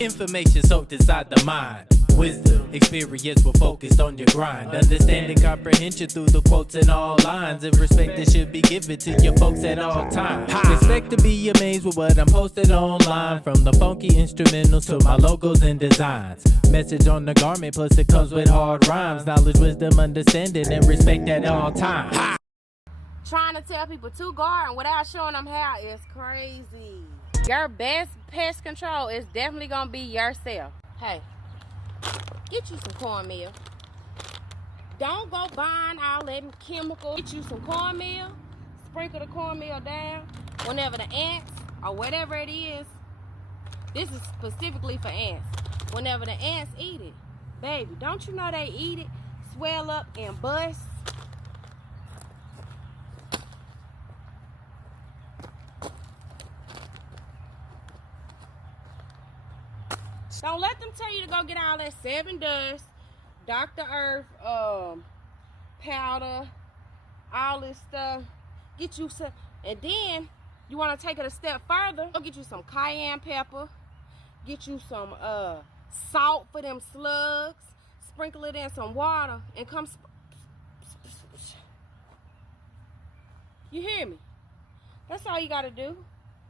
Information soaked inside the mind. Wisdom, experience, we're focused on your grind. Understanding comprehension through the quotes and all lines. And respect that should be given to your folks at all times. Expect to be amazed with what I'm posting online. From the funky instrumentals to my logos and designs. Message on the garment, plus it comes with hard rhymes. Knowledge, wisdom, understanding, and respect at all times. Trying to tell people to garden without showing them how is crazy. Your best pest control is definitely gonna be yourself. Hey, get you some cornmeal. Don't go buying all that chemical. Get you some cornmeal. Sprinkle the cornmeal down. Whenever the ants or whatever it is, this is specifically for ants. Whenever the ants eat it, baby, don't you know they eat it, swell up and bust? Don't let them tell you to go get all that 7 Dust, Dr. Earth, powder, all this stuff. Get you some, and then you want to take it a step further. Go get you some cayenne pepper. Get you some salt for them slugs. Sprinkle it in some water and come. You hear me? That's all you got to do.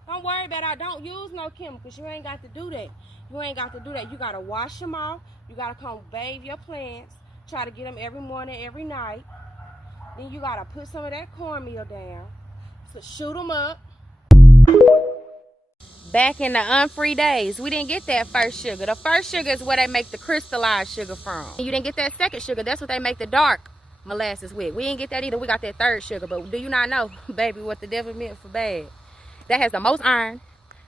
Don't worry about it. Don't use no chemicals. You ain't got to do that. You ain't got to do that. You got to wash them off. You got to come bathe your plants. Try to get them every morning, every night. Then you got to put some of that cornmeal down. So shoot them up. Back in the unfree days, we didn't get that first sugar. The first sugar is where they make the crystallized sugar from. You didn't get that second sugar. That's what they make the dark molasses with. We didn't get that either. We got that third sugar. But do you not know, baby, what the devil meant for bad? That has the most iron,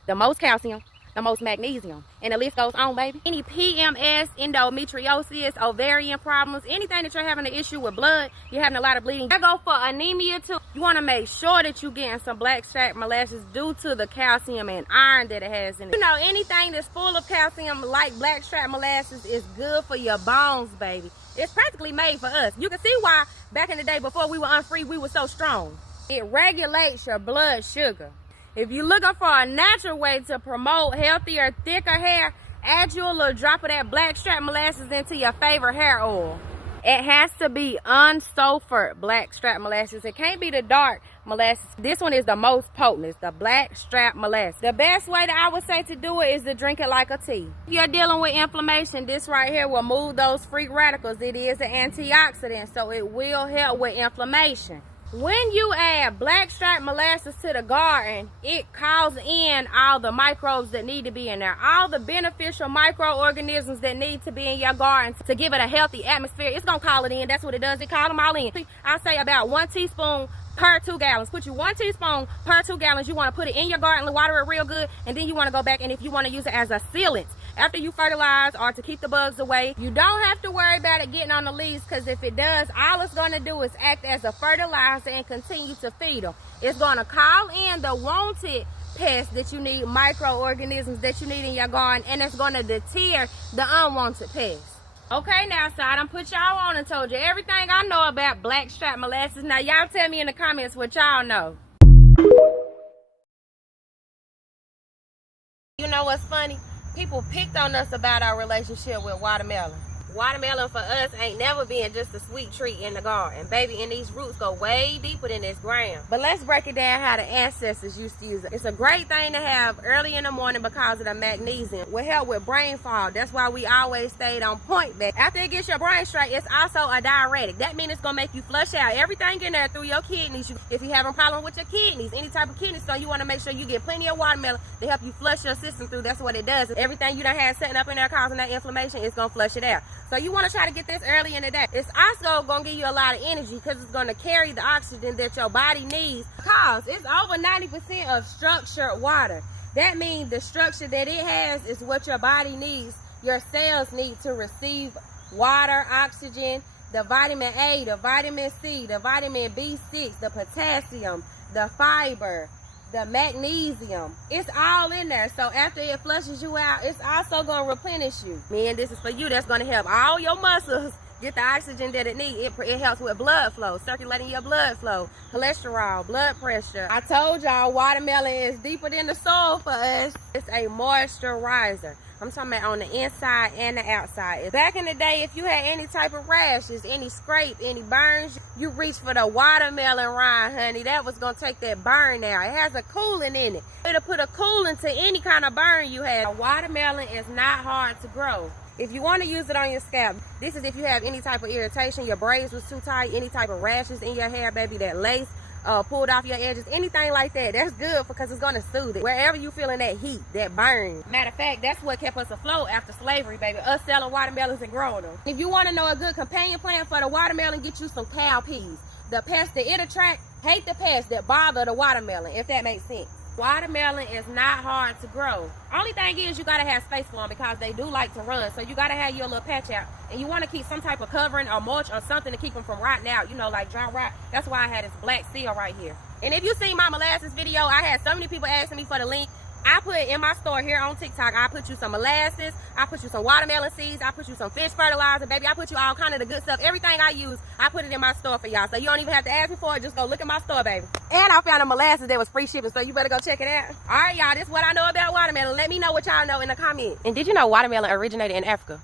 the most calcium, the most magnesium, and the list goes on, baby. Any PMS, endometriosis, ovarian problems, anything that you're having an issue with blood, you're having a lot of bleeding. I go for anemia too. You want to make sure that you're getting some blackstrap molasses due to the calcium and iron that it has in it. You know, anything that's full of calcium like blackstrap molasses is good for your bones, baby. It's practically made for us. You can see why back in the day before we were unfree, we were so strong. It regulates your blood sugar. If you're looking for a natural way to promote healthier, thicker hair, add you a little drop of that blackstrap molasses into your favorite hair oil. It has to be unsulfured blackstrap molasses. It can't be the dark molasses. This one is the most potent. It's the blackstrap molasses. The best way that I would say to do it is to drink it like a tea. If you're dealing with inflammation, this right here will move those free radicals. It is an antioxidant, so it will help with inflammation. When you add blackstrap molasses to the garden, it calls in all the microbes that need to be in there. All the beneficial microorganisms that need to be in your garden to give it a healthy atmosphere. It's going to call it in. That's what it does. It calls them all in. I say about 1 teaspoon per 2 gallons. Put you 1 teaspoon per 2 gallons. You want to put it in your garden, water it real good, and then you want to go back and if you want to use it as a sealant after you fertilize or to keep the bugs away. You don't have to worry about it getting on the leaves, because if it does, all it's going to do is act as a fertilizer and continue to feed them. It's going to call in the wanted pests that you need, microorganisms that you need in your garden, and it's going to deter the unwanted pests. Okay, now, so I done put y'all on and told you everything I know about blackstrap molasses. Now, y'all tell me in the comments what y'all know. You know what's funny? People picked on us about our relationship with watermelon. Watermelon for us ain't never been just a sweet treat in the garden. Baby, and these roots go way deeper than this ground. But let's break it down how the ancestors used to use it. It's a great thing to have early in the morning because of the magnesium. It will help with brain fog. That's why we always stayed on point back. After it gets your brain straight, it's also a diuretic. That means it's going to make you flush out everything in there through your kidneys. If you're having a problem with your kidneys, any type of kidney stone, you want to make sure you get plenty of watermelon to help you flush your system through. That's what it does. Everything you done had setting up in there causing that inflammation, it's going to flush it out. So you want to try to get this early in the day. It's also going to give you a lot of energy because it's going to carry the oxygen that your body needs. Because it's over 90% of structured water. That means the structure that it has is what your body needs. Your cells need to receive water, oxygen, the vitamin A, the vitamin C, the vitamin B6, the potassium, the fiber, the magnesium. It's all in there. So after it flushes you out, it's also going to replenish you. Man, this is for you. That's going to help all your muscles get the oxygen that it needs. It helps with blood flow, circulating your blood flow, cholesterol, blood pressure. I told y'all watermelon is deeper than the soil for us. It's a moisturizer. I'm talking about on the inside and the outside. Back in the day, if you had any type of rashes, any scrape, any burns, you reach for the watermelon rind, honey. That was gonna take that burn out. It has a coolant in it. It'll put a coolant to any kind of burn you have. A watermelon is not hard to grow. If you want to use it on your scalp, this is if you have any type of irritation, your braids was too tight, any type of rashes in your hair, baby, that lace pulled off your edges, anything like that, that's good because it's going to soothe it. Wherever you feeling that heat, that burn. Matter of fact, that's what kept us afloat after slavery, baby, us selling watermelons and growing them. If you want to know a good companion plant for the watermelon, get you some cow peas. The pests that it attract, hate the pests that bother the watermelon, if that makes sense. Watermelon is not hard to grow. Only thing is you gotta have space for them because they do like to run. So you gotta have your little patch out, and you want to keep some type of covering or mulch or something to keep them from rotting out. You know, like dry rot. That's why I had this black seal right here. And if you seen my molasses video, I had so many people asking me for the link. I put in my store here on TikTok, I put you some molasses, I put you some watermelon seeds, I put you some fish fertilizer, baby, I put you all kind of the good stuff. Everything I use, I put it in my store for y'all. So you don't even have to ask me for it, just go look at my store, baby. And I found a molasses that was free shipping, so you better go check it out. All right, y'all, this is what I know about watermelon. Let me know what y'all know in the comments. And did you know watermelon originated in Africa?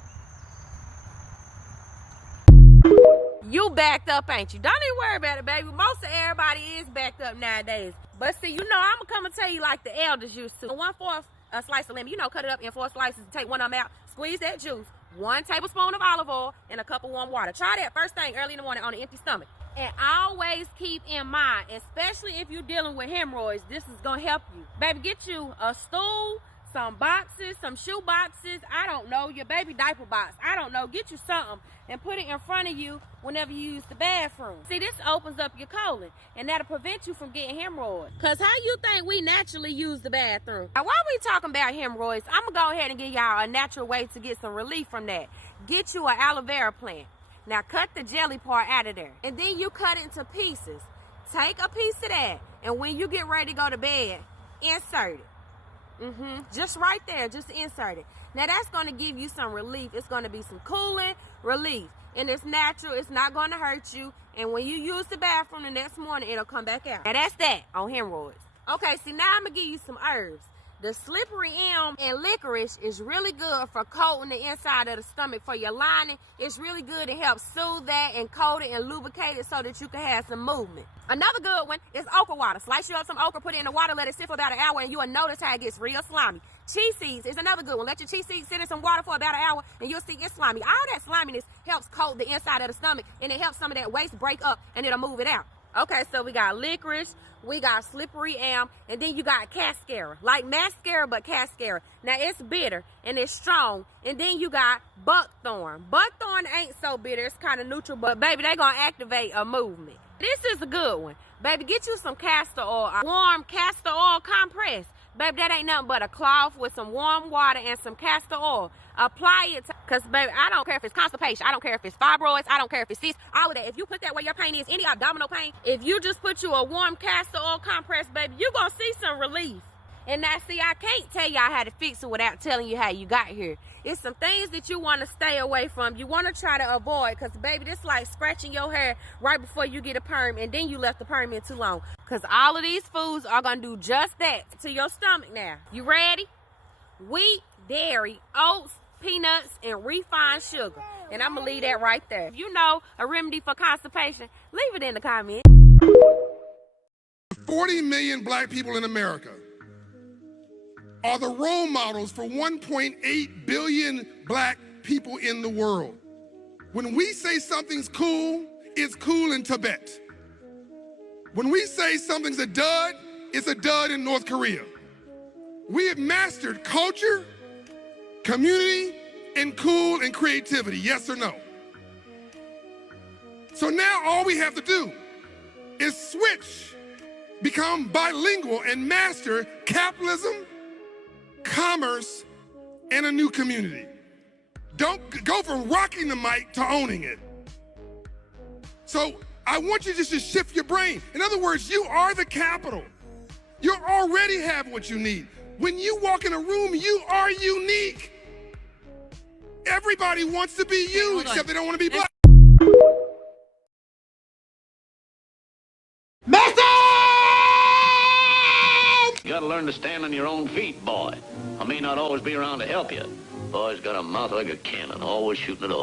You backed up, ain't you? Don't even worry about it, baby. Most of everybody is backed up nowadays. But see, you know, I'm gonna come and tell you like the elders used to. 1/4 a slice of lemon, you know, cut it up in 4 slices, take one of them out, squeeze that juice, 1 tablespoon of olive oil, and a cup of warm water. Try that first thing early in the morning on an empty stomach. And always keep in mind, especially if you're dealing with hemorrhoids, this is gonna help you. Baby, get you a stool, some boxes, some shoe boxes, I don't know, your baby diaper box, I don't know, get you something and put it in front of you whenever you use the bathroom. See, this opens up your colon, and that'll prevent you from getting hemorrhoids. Cause how you think we naturally use the bathroom? Now, while we talking about hemorrhoids, I'm gonna go ahead and give y'all a natural way to get some relief from that. Get you an aloe vera plant. Now cut the jelly part out of there, and then you cut it into pieces. Take a piece of that, and when you get ready to go to bed, insert it. Just right there, just insert it. Now that's going to give you some relief. It's going to be some cooling relief, and it's natural. It's not going to hurt you, and when you use the bathroom the next morning, it'll come back out. Now that's that on hemorrhoids. Okay, see, now I'm gonna give you some herbs. The slippery elm and licorice is really good for coating the inside of the stomach for your lining. It's really good. It helps soothe that and coat it and lubricate it so that you can have some movement. Another good one is okra water. Slice you up some okra, put it in the water, let it sit for about an hour, and you will notice how it gets real slimy. Chia seeds is another good one. Let your chia seeds sit in some water for about an hour, and you'll see it's slimy. All that sliminess helps coat the inside of the stomach, and it helps some of that waste break up, and it'll move it out. Okay, so we got licorice, we got slippery elm, and then you got cascara, like mascara, but cascara. Now it's bitter and it's strong. And then you got buckthorn. Buckthorn ain't so bitter, it's kind of neutral, but baby, they gonna activate a movement. This is a good one. Baby, get you some castor oil, warm castor oil compress. Baby, that ain't nothing but a cloth with some warm water and some castor oil. Apply it, because, baby, I don't care if it's constipation. I don't care if it's fibroids. I don't care if it's cysts. All of that. If you put that where your pain is, any abdominal pain, if you just put you a warm castor oil compress, baby, you're going to see some relief. And now, see, I can't tell y'all how to fix it without telling you how you got here. It's some things that you want to stay away from. You want to try to avoid, because, baby, this like scratching your hair right before you get a perm, and then you left the perm in too long. Because all of these foods are going to do just that to your stomach now. You ready? Wheat, dairy, oats, peanuts, and refined sugar. And I'm going to leave that right there. If you know a remedy for constipation, leave it in the comments. 40 million black people in America are the role models for 1.8 billion black people in the world. When we say something's cool, it's cool in Tibet. When we say something's a dud, it's a dud in North Korea. We have mastered culture, community, and cool and creativity, yes or no? So now all we have to do is switch, become bilingual, and master capitalism, commerce, and a new community. Don't go from rocking the mic to owning it. So I want you just to shift your brain. In other words, you are the capital. You already have what you need. When you walk in a room, you are unique. Everybody wants to be you, except they don't want to be black. gotta learn to stand on your own feet, boy. I may not always be around to help you. Boy's got a mouth like a cannon, always shooting it off.